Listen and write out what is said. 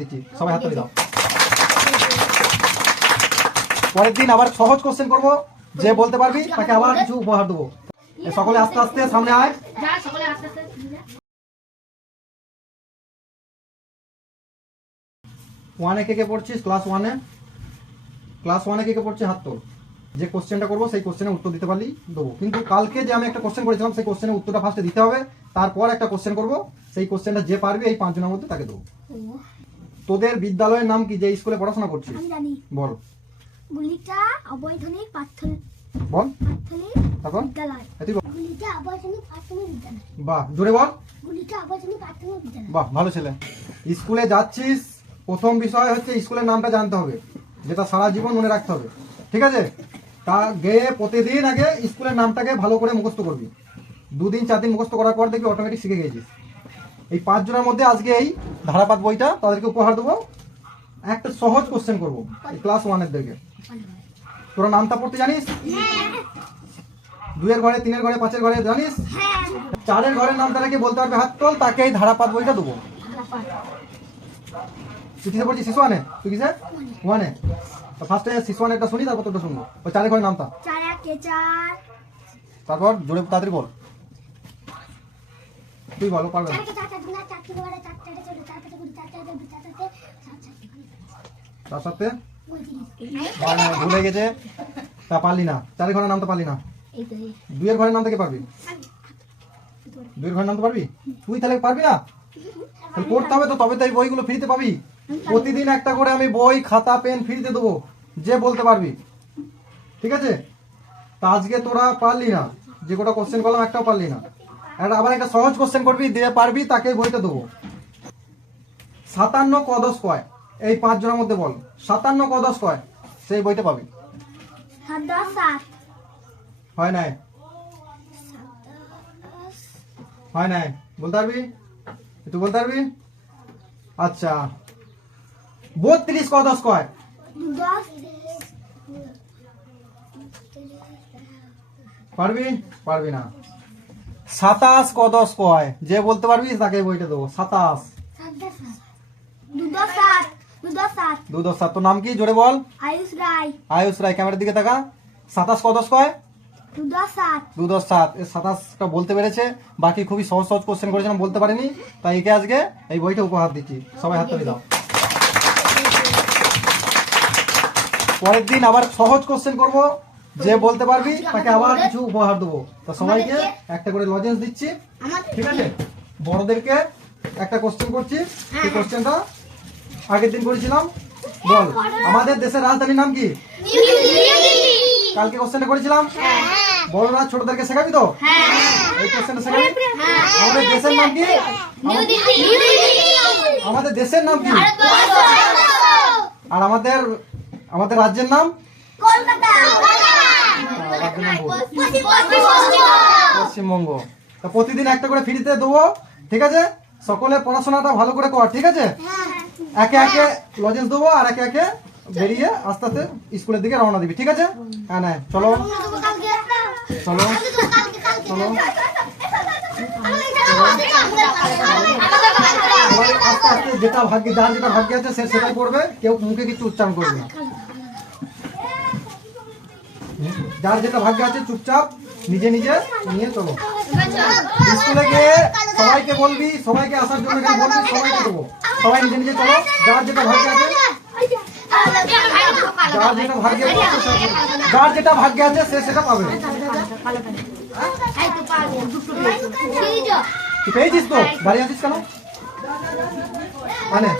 দিচ্ছি, সবাই হাত তালি দাও। পরের দিন আবার সহজ কোশ্চেন করব, যে বলতে পারবি তাকে আবার কিছু উপহার দেবো। সকলে আস্তে আস্তে সামনে আয়। ওয়ানে কে কে পড়ছিস? ক্লাস ওয়ানে, ক্লাস ওয়ানে কে কে পড়ছে হাত তোল। যে কোশ্চেনটা করবো সেই কোশ্চেনের উত্তর দিতে পারলি দেবো, কিন্তু কালকে যে আমি একটা কোশ্চেন করেছিলাম সেই কোশ্চেনের উত্তরটা ফার্স্টে দিতে হবে, তারপর একটা কোশ্চেন করবো, সেই কোশ্চেনটা যে পারবে এই 5 জনের মধ্যে তাকে দেবো। তোদের বিদ্যালয়ের নাম কি, যে স্কুলে পড়াশোনা করছিস? আমি জানি। বল। গুলিটা অবৈতনিক প্রাথমিক বল। তারপর বিদ্যালয়। তুই বল। গুলিটা অবৈতনিক প্রাথমিক বিদ্যালয়। বাহ, জোরে বল। গুলিটা অবৈতনিক প্রাথমিক বিদ্যালয়। বাহ, ভালো ছেলে। স্কুলে যাচ্ছিস, প্রথম বিষয় হচ্ছে স্কুলের নামটা জানতে হবে, যেটা সারা জীবন মনে রাখতে হবে, ঠিক আছে? তা গিয়ে প্রতিদিন আগে স্কুলের নামটাকে ভালো করে মুখস্থ করবি। 2 দিন 4 দিন মুখস্থ করার পর দেখবি অটোমেটিক শিখে গেছিস। এই 5 জনের মধ্যে আজকে এই ধারাপাত বইটা তাদেরকে উপহার দেবো। একটা সহজ কোশ্চেন করবো ক্লাস 1-এর দিকে। তোরা নামটা পড়তে জানিস? 2-এর ঘরে, 3-এর ঘরে, 5-এর ঘরে জানিস? 4-এর ঘরের নামটা রেখে বলতে পারবে হাত তোল, তাকে এই ধারাপাত বইটা দেবো। তুই কিসে পড়ছিস? শিশু ওয়ানে। তুই কিসে? ওয়ানে। তো ফার্স্টে শিশু ওয়ানেরটা শুনি, তারপর তোরটা শুনবো। ওই 4-এর ঘরের নামটা, 4 কে 4 তারপর জোরে তাড়াতাড়ি বল। তুই বলো, পারবে না। 4 কে 4 4 গুণা 4 কে বড় 4 4 ছোট 4 কে গুণা 4 4 4 4 তার সাথে ভুলে গেছে, তা পারলি না। 4-এর ঘরের নামটা পারলি না। 2-এর ঘরের নামটা কে পারবি? 2-এর ঘরের নাম তো পারবি তুই, তাহলে পারবি না? তাহলে পড়তে হবে তো, তবে তো এই বইগুলো ফ্রিতে পাবি। প্রতিদিন একটা করে আমি বই, খাতা, পেন ফ্রিতে দেবো, যে বলতে পারবি, ঠিক আছে? তা আজকে তোরা পারলি না, যে কটা কোশ্চেন করলাম একটাও পারলি না। আবার একটা সহজ কোশ্চেন করবি, দিয়ে পারবি তাকে বইটা দেবো। 57 ক 10 কয়? এই 5 জনের মধ্যে বল 57 ক 10 কয়, সেই বইটা পাবি। 7 10 7 হয় নাই? হয় নাই? বলতে পারবি? একটু বলতে পারবি? আচ্ছা, 32 ক 10 কয়? 10 পারবি? পারবি না। 27 ক 10 কয়? যে বলতে পারবি তাকে এই বইটা দেবো। 27 2 10 7 2 10 7 2 10 7। তোর নাম কি? জোরে বল। আয়ুষ রায়। আয়ুষ রায়। ক্যামেরার দিকে তাকা। 27 ক 10 কয়? 2 10 7 2 10 7। এই 27টা বলতে পেরেছে, বাকি খুবই সহজ সহজ কোশ্চেন করেছিলাম, বলতে পারিনি, তাই একে আজকে এই বইটা উপহার দিচ্ছি। সবাই হাত তালি দাও। পরের দিন আবার সহজ কোশ্চেন করব, যে বলতে পারবি তাকে আবার কিছু উপহার দেবো। তো সবাইকে একটা করে লজেন্স দিচ্ছি, ঠিক আছে? বড়দেরকে একটা কোশ্চেন করছি, সেই কোশ্চেনটা আগের দিন করেছিলাম। বল, আমাদের দেশের রাজধানীর নাম কি? কালকে কোশ্চেনটা করেছিলাম। বড়রা ছোটদেরকে শেখাবি তো? এই কোশ্চেনটা শেখাবি। আমাদের দেশের নাম কি? আমাদের দেশের নাম কি? আর আমাদের আমাদের রাজ্যের নাম? রাজ্যের নাম বল। পশ্চিমবঙ্গ। তা প্রতিদিন একটা করে ফ্রিতে দেবো, ঠিক আছে? সকলে পড়াশোনাটা ভালো করে কর, ঠিক আছে? একে একে লজেন্স দেবো, আর একে একে বেরিয়ে আস্তে আস্তে স্কুলের দিকে রওনা দিবি, ঠিক আছে? হ্যাঁ, না চলো চলো চলো। আস্তে আস্তে যেটা ভাগ্যে, যার যেটা ভাগ্যে আছে সে সেটাই করবে, কেউ মুখে কিছু উচ্চারণ করবে না। যার যেটা ভাগ্যে আছে চুপচাপ নিজে নিজে নিয়ে চলো। স্কুলে গিয়ে সবাইকে বলবি, সবাইকে আসার জন্য এখানে বলবি, সবাইকে দেবো। সবাই নিজে নিজে চলো, যার যেটা ভাগ্যে আছে, যার যেটা ভাগ্যে আছে, যার যেটা ভাগ্যে আছে সে সেটা পাবে। তুই পেয়েছিস তো? দাঁড়িয়ে আছিস কেন? আনে